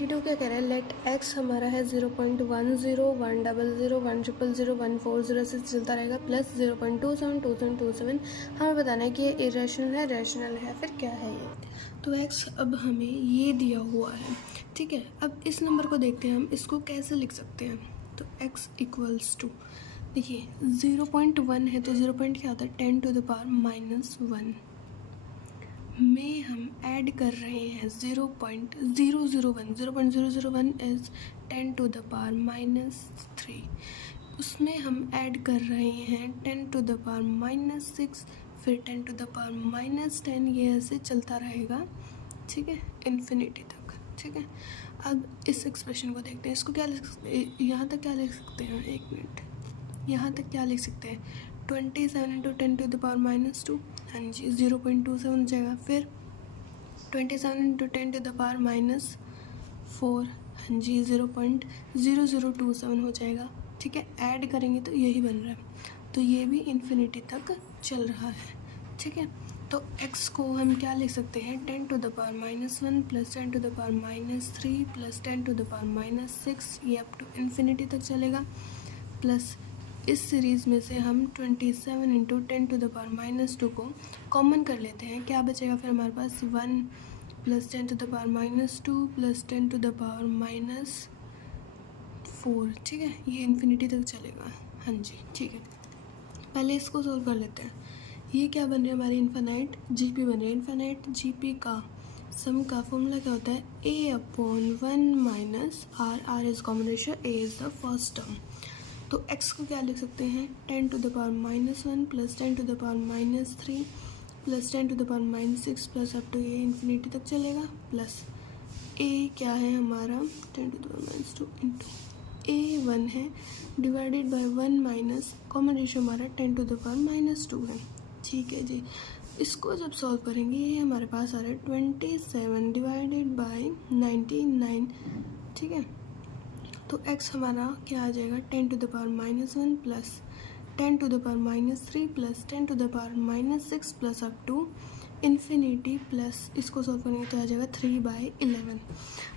52 क्या कह रहा है, लेट x हमारा है 0.10 100 100 100 1406 से चलता रहेगा प्लस 0.27 2727। हमें बताना है कि ये इरेशनल है रैशनल है, फिर क्या है ये। तो x अब हमें ये दिया हुआ है, ठीक है। अब इस नंबर को देखते हैं हम इसको कैसे लिख सकते हैं। तो x इक्वल्स टू, देखिए 0.1 है तो 0. क्या होता है 10 to the power -1 में हम ऐड कर रहे हैं 0.001 0.001 इज 10 to the power -3। उसमें हम ऐड कर रहे हैं 10 to the power -6, फिर 10 to the power -10, ये ऐसे चलता रहेगा, ठीक है, इन्फिनिटी तक, ठीक है। अब इस एक्सप्रेशन को देखते हैं, इसको क्या लिख सकते हैं, यहाँ तक क्या लिख सकते हैं, एक मिनट, यहाँ तक क्या लिख सकते हैं 27 × 10 to the power -2, हाँ जी 0.27 हो जाएगा। फिर 27 × 10 to the power -4, हाँ जी 0.0027 हो जाएगा, ठीक है। ऐड करेंगे तो यही बन रहा है, तो ये भी इन्फिनिटी तक चल रहा है, ठीक है। तो x को हम क्या लिख सकते हैं 10 to the power -1 plus 10 to the power -3 plus 10 to the power -6, ये अप टू इन्फिनिटी तक चलेगा। प्लस इस सीरीज़ में से हम 27 × 10 to the power -2 को कॉमन कर लेते हैं, क्या बचेगा फिर हमारे पास 1 plus 10 to the power -2 plus 10 to the power -4, ठीक है, ये इन्फिनिटी तक चलेगा, हाँ जी, ठीक है। पहले इसको सोल्व कर लेते हैं। ये क्या बन रही है हमारी इन्फिनाइट जीपी बन रही है। इन्फिनाइट जीपी का सम का फॉर्मूला क्या होता है a/1 - r is common ratio, a is the first term. तो x को क्या लिख सकते हैं 10 to the power -1 plus 10 to the power -3 plus 10 to the power -6 plus up to ये इन्फिनिटी तक चलेगा। प्लस a क्या है हमारा 10 to the power -2 into a 1 है divided by 1 minus common ratio हमारा 10 to the power -2 है, ठीक है जी। इसको जब सॉल्व करेंगे ये हमारे पास आ रहा है 27 डिवाइडेड बाय 99, ठीक है। तो x हमारा क्या आ जाएगा 10 to the power -1 plus 10 to the power -3 plus 10 to the power -6 plus up to infinity, plus इसको सॉल्व करेंगे तो आ जाएगा 3/11।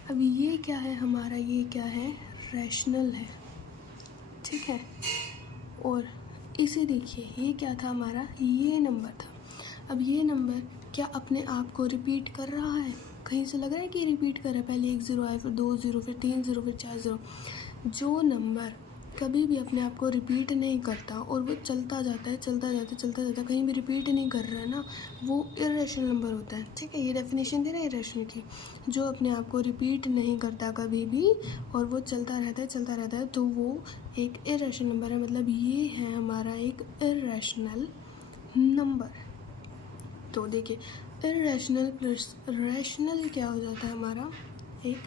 अब ये क्या है हमारा, ये क्या है रैशनल है, ठीक है। और इसे देखिए ये क्या था हमारा, ये नंबर था। अब ये नंबर क्या अपने आप को रिपीट कर रहा है, कहीं से लग रहा है कि रिपीट कर रहा है, पहले 1 0 आए, फिर 2 0, फिर 3 0, फिर 4 0। जो नंबर कभी भी अपने आप को रिपीट नहीं करता और वो चलता जाता है चलता जाता चलता जाता, कहीं भी रिपीट नहीं कर रहा है ना, वो इरेशनल नंबर होता है, ठीक है। ये डेफिनेशन दे रहा है इरेशनल की, जो अपने आप को रिपीट नहीं करता कभी भी और वो चलता रहता है, तो वो एक इरेशनल नंबर है। मतलब ये है हमारा एक इरेशनल नंबर। तो देखिए इरेशनल प्लस रैशनल क्या हो जाता है हमारा, एक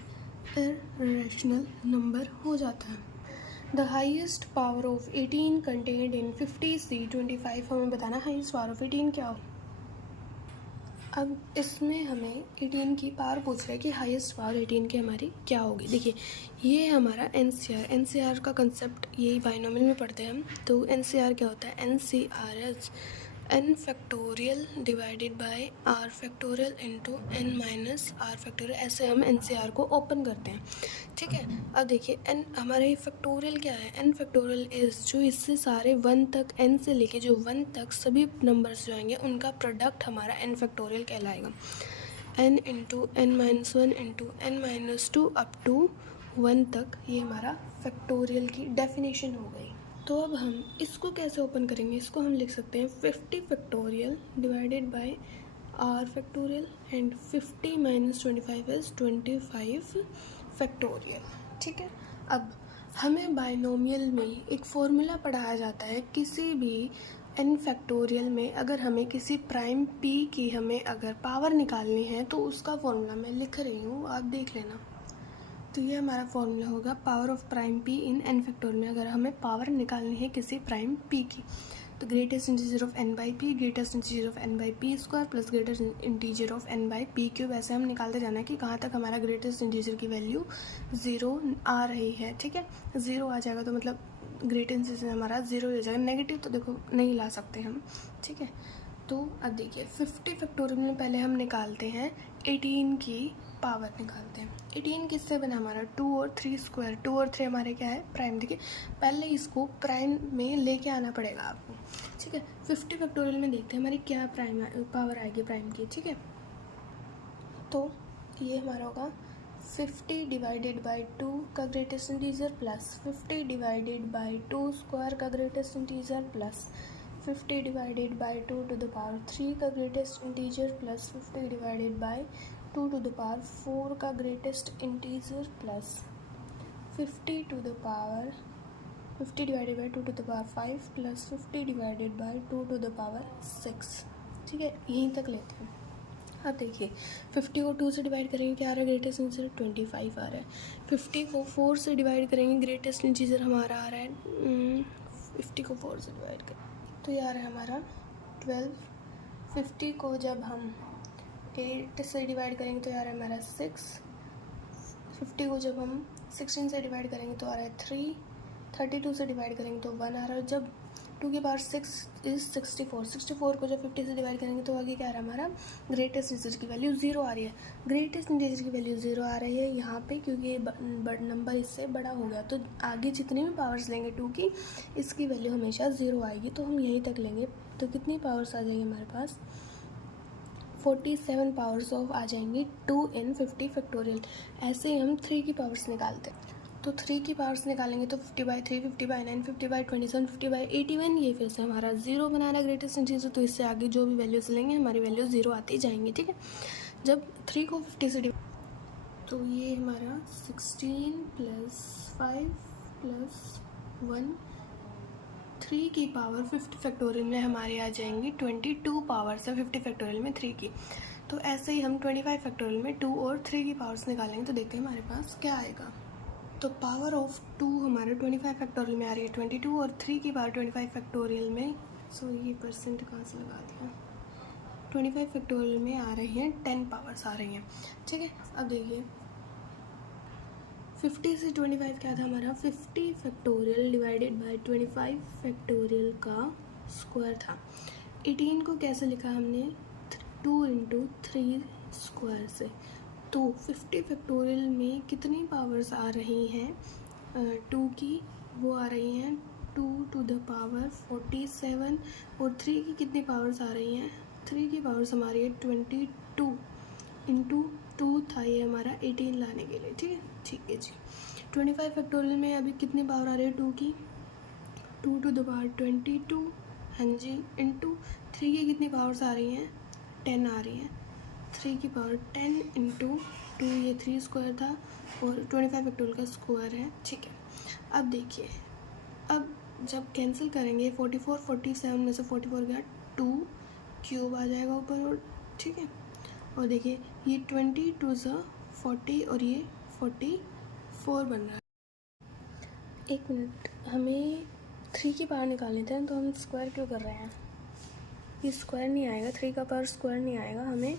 इरेशनल नंबर हो जाता है। The highest power of 18 contained in 50C25, हमें बताना हाइएस्ट पावर ऑफ 18 क्या हो। अब इसमें हमें 18 की पावर पूछ रहा है कि हाईएस्ट पावर 18 की हमारी क्या होगी। देखिए ये हमारा एनसीआर का कंसेप्ट यही बाइनोमियल में पढ़ते हैं हम। तो एनसीआर क्या होता है, NCR is n factorial divided by r factorial into n minus r factorial, ऐसे हम एनसीआर को ओपन करते हैं, ठीक है। अब देखिए n हमारे फैक्टोरियल क्या है, n फैक्टोरियल इज जो इससे सारे 1 तक, n से लेके जो 1 तक सभी नंबर्स जो आएंगे उनका प्रोडक्ट हमारा n फैक्टोरियल कहलाएगा। n into n-1 into n-2 up to 1 तक, ये हमारा फैक्टोरियल की डेफिनेशन हो गई। तो अब हम इसको कैसे ओपन करेंगे, इसको हम लिख सकते हैं 50 factorial divided by r factorial and 50 minus 25 is 25 factorial, ठीक है। अब हमें बाइनोमियल में एक फॉर्मूला पढ़ाया जाता है, किसी भी n फैक्टोरियल में अगर हमें किसी प्राइम p की हमें अगर पावर निकालनी है तो उसका फॉर्मूला मैं लिख रही हूँ, आप देख लेना। तो ये हमारा फॉर्मूला होगा power of prime p in n factorial में अगर हमें पावर निकालनी है किसी प्राइम p की, तो greatest integer of n by P, greatest integer of n by P square plus greatest integer of n by P cube, ऐसे हम निकालते जाना है कि कहाँ तक हमारा ग्रेटेस्ट इंटीजर की वैल्यू 0 आ रही है, ठीक है। 0 आ जाएगा तो मतलब ग्रेटेस्ट इंटीजर हमारा 0 हो जाएगा, नेगेटिव तो देखो नहीं ला सकते हम, ठीक है। तो अब देखिए 50 फैक्टोरियल में पहले हम निकालते हैं 18 की पावर निकालते हैं। 18 किससे बना हमारा 2 और 3 स्क्वायर। 2 और 3 हमारे क्या है प्राइम। देखिए पहले इसको प्राइम में लेके आना पड़ेगा आपको, ठीक है। 50 फैक्टोरियल में देखते हैं हमारी क्या प्राइम पावर आएगी प्राइम की, ठीक है। तो ये हमारा होगा 50 डिवाइडेड बाई 2 का greatest integer plus 50 divided by 2 square का greatest integer plus 50 divided by 2 to the power 3 का greatest integer plus 50 divided by 2 to the power 4 का greatest integer plus 50 to the power 50 divided by 2 to the power 5 plus 50 divided by 2 to the power 6, ठीक है। यहीं तक लेते हैं। अब देखिए 50 को 2 से डिवाइड करेंगे क्या आ रहा है ग्रेटेस्ट इंटीजर 25 आ रहा है। 50 को 4 से डिवाइड करेंगे ग्रेटेस्ट इंटीजर हमारा आ रहा है 50 को 4 से डिवाइड करें तो ये आ रहा है हमारा 12। 50 को जब हम 8 से डिवाइड करेंगे तो ये आ रहा है हमारा 6। 50 को जब हम 16 से डिवाइड करेंगे तो आ रहा है 3। 32 से डिवाइड करेंगे तो 1 आ रहा है। जब 2 की पावर 6 इज़ 64। 64 को जब 50 से डिवाइड करेंगे तो आगे क्या आ रहा है हमारा ग्रेटेस्ट इंटीजर की वैल्यू 0 आ रही है। ग्रेटेस्ट इंटीजर की वैल्यू 0 आ रही है यहाँ पे क्योंकि ये नंबर इससे बड़ा हो गया। तो आगे जितनी भी पावर्स लेंगे 2 की इसकी वैल्यू हमेशा 0 आएगी। तो हम यहीं तक लेंगे तो कितनी पावर्स आ जाएंगी हमारे पास 47 पावर्स ऑफ आ जाएंगी 2 इन 50 फैक्टोरियल। ऐसे ही हम 3 की पावर्स निकालते हैं। तो 3 की पावर्स निकालेंगे तो 50/3, 50/9, 50/27, 50/81। ये फिर से हमारा 0 बनाना ग्रेटेस्ट इंटीजर। तो इससे आगे जो भी वैल्यूज लेंगे हमारी वैल्यू 0 आती जाएंगी, ठीक है। जब 3 को 50 से डिवाइड तो ये हमारा 16 + 5 + 1 3 की पावर 50 फैक्टोरियल में हमारे आ जाएंगी 22 पावर्स है 50 फैक्टोरियल में 3 की। तो ऐसे ही हम 25 फैक्टोरियल में 2 और 3 की पावर्स निकालेंगे तो देखते हैं हमारे पास क्या आएगा। तो पावर ऑफ 2 हमारे 25 फैक्टोरियल में आ रही है 22 और 3 की पावर 25 फैक्टोरियल में ये परसेंट कहाँ से लगा दिया 25 फैक्टोरियल में आ रही हैं 10 पावर्स आ रही हैं, ठीक है। अब देखिए 50 से 25 क्या था हमारा 50 फैक्टोरियल डिवाइडेड बाय 25 फैक्टोरियल का स्क्वायर था। 18 को कैसे लिखा हमने 2 × 3 स्क्वायर से। तो 50 फैक्टोरियल में कितनी पावर्स आ रही हैं 2 की वो आ रही हैं 2 टू द पावर 47 और 3 की कितनी पावर्स आ रही हैं 3 की पावर्स हमारी है 22 × 2 था ये हमारा 18 लाने के लिए, ठीक है जी। 25 फैक्टोरियल में अभी कितनी पावर आ रही है 2 की 2 टू द पावर 22, हाँ जी, इंटू 3 की कितनी पावर्स आ रही हैं 10 आ रही हैं। 3 की पावर 10 × 2 ये 3 स्क्वायर था और 25 फैक्टोरियल का स्क्वायर है, ठीक है। अब देखिए अब जब कैंसिल करेंगे 44 47 में से 44 गया 2 क्यूब आ जाएगा ऊपर और, ठीक है। और देखिए ये 22 से 40 और ये 44 बन रहा है। एक मिनट हमें 3 की पावर निकालनी थी तो हम स्क्वायर क्यों कर रहे हैं। ये स्क्वायर नहीं आएगा 3 का पावर स्क्वायर नहीं आएगा। हमें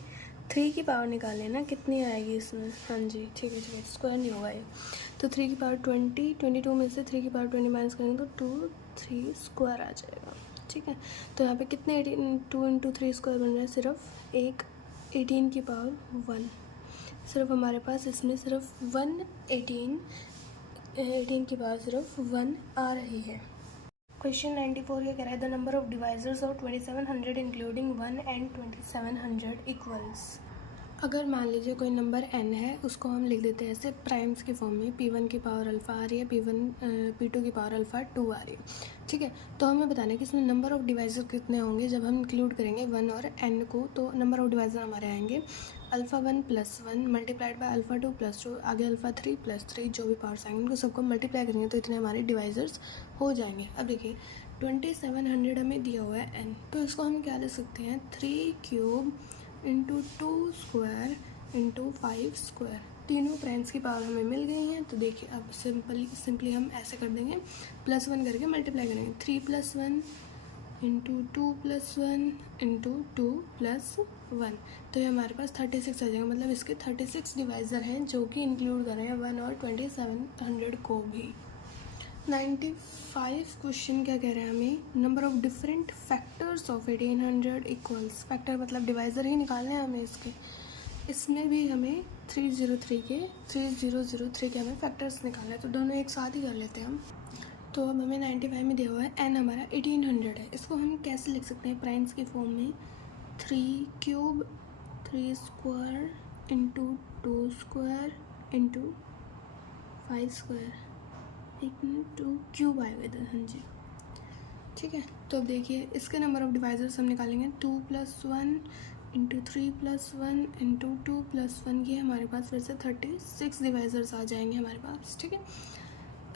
3 की पावर निकाल लेना कितनी आएगी इसमें, हाँ जी, ठीक है, स्क्वायर नहीं होगा ये। तो 3 की पावर 20, 22 में से 3 की पावर 20 माइनस करेंगे तो 2 3 स्क्वायर आ जाएगा, ठीक है। तो यहाँ पे कितने 2 × 3 स्क्वायर बन रहा है सिर्फ एक 18 की पावर 1। सिर्फ हमारे पास इसमें सिर्फ 18 की पावर सिर्फ 1 आ रही है। क्वेश्चन 94 ये कह रहा है the number of divisors of 2700 including 1 and 2700 equals. अगर मान लीजिए कोई नंबर n है उसको हम लिख देते हैं ऐसे प्राइम्स की फॉर्म में p1 की पावर अल्फ़ा आ रही है p2 की पावर अल्फ़ा 2 आ रही है, ठीक है। तो हमें बताना है कि इसमें नंबर ऑफ डिवाइजर कितने होंगे जब हम इंक्लूड करेंगे 1 और n को। तो नंबर ऑफ डिवाइजर हमारे आएंगे α1 + 1 मल्टीप्लाइड बाय α2 + 2 आगे α3 + 3 जो भी पावर्स आएंगे उनको सबको मल्टीप्लाई करेंगे तो इतने हमारे डिवाइजर्स हो जाएंगे। अब देखिए 2700 हमें दिया हुआ है n, तो इसको हम क्या ले सकते हैं 3³ × 2 स्क्वायर × 5 स्क्वायर। तीनों प्राइम्स की पावर हमें मिल गई हैं। तो देखिए अब सिंपली हम ऐसे कर देंगे +1 करके मल्टीप्लाई करेंगे 3 + 1 × 2 + 1 × 2 + 1 तो ये हमारे पास 36 आ जाएगा। मतलब इसके 36 डिवाइज़र हैं जो कि इंक्लूड कर रहे हैं 1 और 2700 को भी। 95 क्वेश्चन क्या कह रहे हैं हमें number of different factors of 1800 equals. Factor मतलब डिवाइज़र ही निकालने हैं हमें इसके। इसमें भी हमें 303 के हमें फैक्टर्स निकालना है, तो दोनों एक साथ ही कर लेते हैं हम। तो अब हमें 95 में दिया हुआ है n हमारा 1800 है। इसको हम कैसे लिख सकते हैं प्राइम्स के फॉर्म में? 3 cube 3 square into 2 square into 5 square into cube आएगा इधर। हाँ जी, ठीक है। तो अब देखिए इसके नंबर ऑफ डिवाइजर्स हम निकालेंगे। 2 + 1 इंटू 3 + 1 इंटू 2 + 1, ये हमारे पास फिर से 36 डिवाइजर्स आ जाएंगे हमारे पास, ठीक है।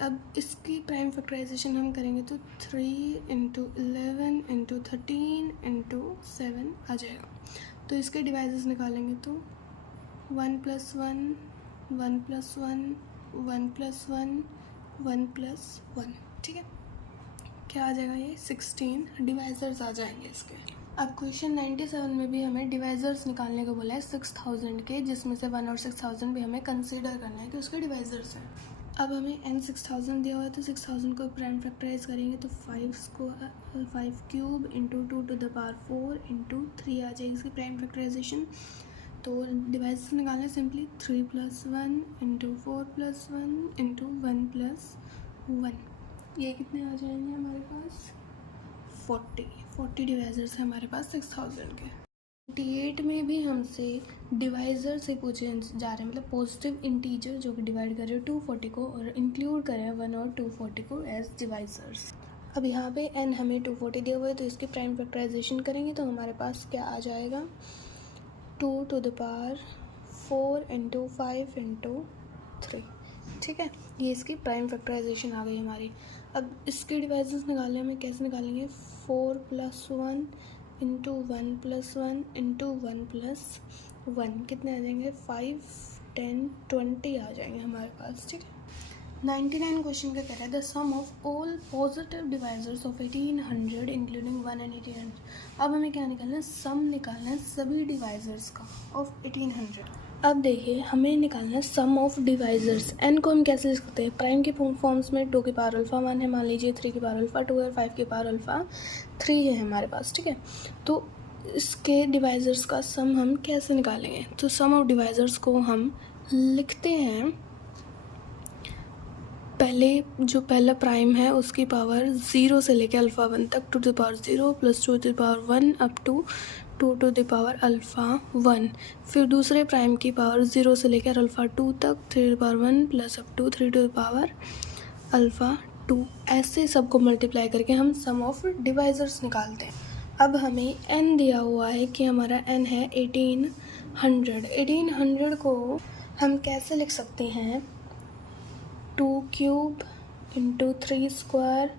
अब इसकी प्राइम फैक्टराइजेशन हम करेंगे तो 3 इंटू 11 इंटू 13 इंटू 7 आ जाएगा। तो इसके डिवाइजर्स निकालेंगे तो 1 + 1 1 + 1 1 + 1 1 + 1, ठीक है। क्या आ जाएगा? ये 16 डिवाइजर्स आ जाएंगे इसके। अब क्वेश्चन 97 में भी हमें डिवाइजर्स निकालने को बोला है 6000 के, जिसमें से 1 और 6000 भी हमें कंसीडर करना है कि उसके डिवाइजर्स हैं। अब हमें n 6000 दिया हुआ है, तो 6000 को प्राइम फैक्टराइज करेंगे तो 5 cube into 2 to the power 4 into 3 आ जाएगी इसकी प्राइम फैक्टराइजेशन। तो डिवाइजर्स निकालना है सिंपली 3 + 1 इंटू 4 + 1 इंटू 1 + 1, ये कितने आ जाएंगे हमारे पास? 40 डिवाइजर्स हैं हमारे पास 6000 के। 98 में भी हमसे डिवाइज़र से पूछे जा रहे हैं, मतलब पॉजिटिव इंटीजर जो कि डिवाइड कर रहे हो 240 को और इंक्लूड कर रहे हैं 1 और 240 को एज डिवाइजर्स। अब यहाँ पे n हमें 240 दिया हुआ है, तो इसकी प्राइम फैक्टराइजेशन करेंगे तो हमारे पास क्या आ जाएगा? 2 to the power 4 into 5 into 3, ठीक है। ये इसकी प्राइम फैक्टराइजेशन आ गई हमारी। अब इसके डिवाइजर्स निकालने हमें कैसे निकालेंगे? 4 + 1 इंटू 1 + 1 इंटू 1 + 1, कितने आ जाएंगे? 5 10 20 आ जाएंगे हमारे पास, ठीक है। 99 क्वेश्चन का कह रहा है the sum of all positive divisors of 1800 including 1 and 1800। अब हमें क्या निकालना है? सम निकालना है सभी डिवाइजर्स का ऑफ 1800। अब देखिए हमें निकालना है सम ऑफ डिवाइजर्स। n को हम कैसे लिख सकते हैं? प्राइम के फॉर्म्स में 2 की पावर अल्फा 1 है, मान लीजिए 3 की पावर अल्फा 2 है, 5 की पावर अल्फा 3 है हमारे पास, ठीक है। तो इसके डिवाइजर्स का सम हम कैसे निकालेंगे? तो सम ऑफ डिवाइजर्स को हम लिखते हैं, पहले जो पहला प्राइम है उसकी पावर 0 से लेकर अल्फ़ा 1 तक 2 to the power 0 + 2 to the power 1 up to 2 to the power alpha 1। फिर दूसरे प्राइम की पावर 0 से लेकर अल्फ़ा 2 तक 3 to the power 1 plus up to 3 to the power alpha 2। ऐसे सबको मल्टीप्लाई करके हम सम ऑफ डिवाइजर्स निकालते हैं। अब हमें n दिया हुआ है कि हमारा n है 1800। 1800 को हम कैसे लिख सकते हैं? 2 cube into 3 square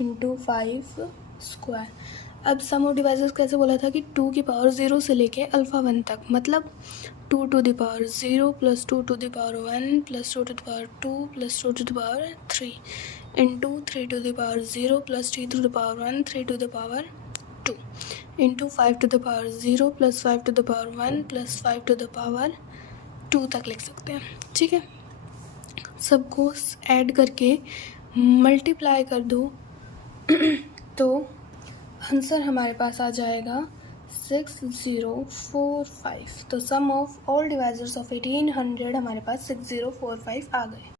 into 5 square. अब सम ऑफ डिवाइजर्स कैसे बोला था कि 2 की पावर 0 से लेके अल्फ़ा 1 तक, मतलब 2 to the power 0 plus 2 to the power 1 plus 2 to the power 2 plus 2 to the power 3 into 3 to the power 0 plus 3 to the power 1 3 to the power 2 into 5 to the power 0 plus 5 to the power 1 plus 5 to the power 2 तक लिख सकते हैं, ठीक है। सबको add करके multiply कर दो तो आंसर हमारे पास आ जाएगा 6045। तो सम ऑफ ऑल डिवाइजर्स ऑफ 1800 हमारे पास 6045 आ गए।